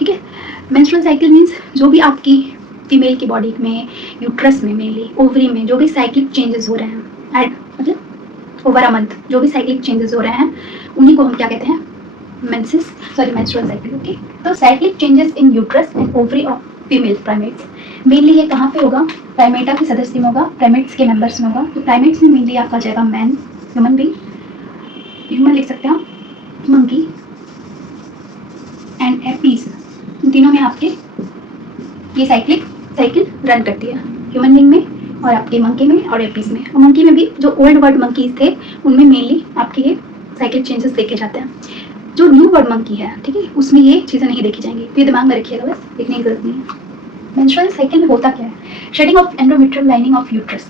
ठीक है। Menstrual cycle means जो भी आपकी फीमेल की बॉडी में, यूट्रस में, मेनली ओवरी में जो भी साइक्लिक चेंजेस हो रहे हैं, मतलब ओवर अ मंथ जो भी साइक्लिक चेंजेस हो रहे हैं, उन्हीं को हम क्या कहते हैं, मेंस्ट्रुअल साइकिल। ओके, तो cyclic changes in uterus and ovary of female primates, mainly ये कहाँ पे होगा, प्राइमेटा के सदस्य में होगा, प्राइमेट्स के मेंबर्स में होगा। तो प्राइमेट्स में मेनली आपका जाएगा मैन, ह्यूमन बीइंग, ह्यूमन लिख सकते हैं आप, मंकी एंड एपीज, इन तीनों में आपके ये साइकिल रन करती है, ह्यूमन बीइंग में और आपके मंकी में और एपीज में। और मंकी में भी जो ओल्ड वर्ल्ड मंकीज थे उनमें मेनली आपके ये साइकिल चेंजेस देखे जाते हैं। जो न्यू वर्ल्ड मंकी है, ठीक है, उसमें ये चीज़ें नहीं देखी जाएंगी, तो ये दिमाग में रखिएगा, बस देखने की जरूरत नहीं है। मेंस्ट्रुअल साइकिल में होता क्या है, shedding of endometrial lining of uterus.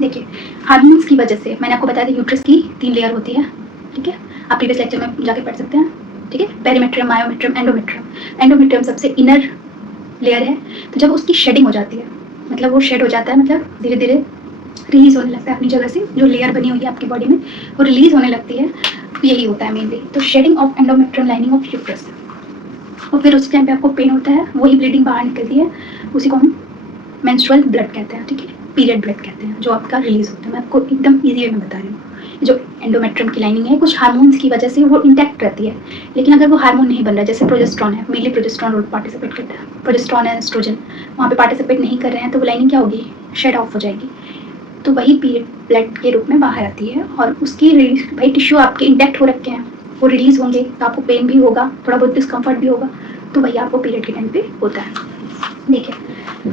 देखिए, हार्मोन्स की वजह से, मैंने आपको बताया था यूट्रस की 3 लेयर होती है, ठीक है, आप प्रीवियस लेक्चर में जाके पढ़ सकते हैं, ठीक है, पेरीमेट्रियम, मायोमेट्रियम, एंडोमेट्रियम। एंडोमेट्रियम सबसे इनर लेयर है, तो जब उसकी शेडिंग हो जाती है, मतलब वो शेड हो जाता है, मतलब धीरे धीरे रिलीज होने लगता है अपनी जगह से, जो लेयर बनी हुई है आपकी बॉडी में वो रिलीज होने लगती है, तो यही होता है मेनली। तो shedding of endometrial lining of uterus, और फिर उस टाइम पे आपको पेन होता है, वही ब्लीडिंग बाहर निकलती है, उसी को हम मेंस्ट्रुअल ब्लड कहते हैं, ठीक है, पीरियड ब्लड कहते हैं, जो आपका रिलीज होता है। मैं आपको एकदम ईजी वे में बता रही हूँ। जो एंडोमेट्रियम की लाइनिंग है, कुछ हार्मोन्स की वजह से वो इंटैक्ट रहती है, लेकिन अगर वो हार्मोन नहीं बन रहा है, जैसे प्रोजेस्ट्रॉन है, मेनली प्रोजेस्ट्रॉन रोल पार्टिसिपेट करता है, प्रोजेस्ट्रॉन है, एस्ट्रोजन वहाँ पे पार्टिसिपेट नहीं कर रहे हैं, तो वो लाइनिंग क्या होगी, शेड ऑफ हो जाएगी, तो वही पीरियड ब्लड के रूप में बाहर आती है, और उसकी भाई टिश्यू आपके इंटैक्ट हो रखे हैं, वो रिलीज होंगे, तो आपको पेन भी होगा, थोड़ा बहुत डिस्कम्फर्ट भी होगा, तो वही आपको पीरियड के टाइम पे होता है। देखिए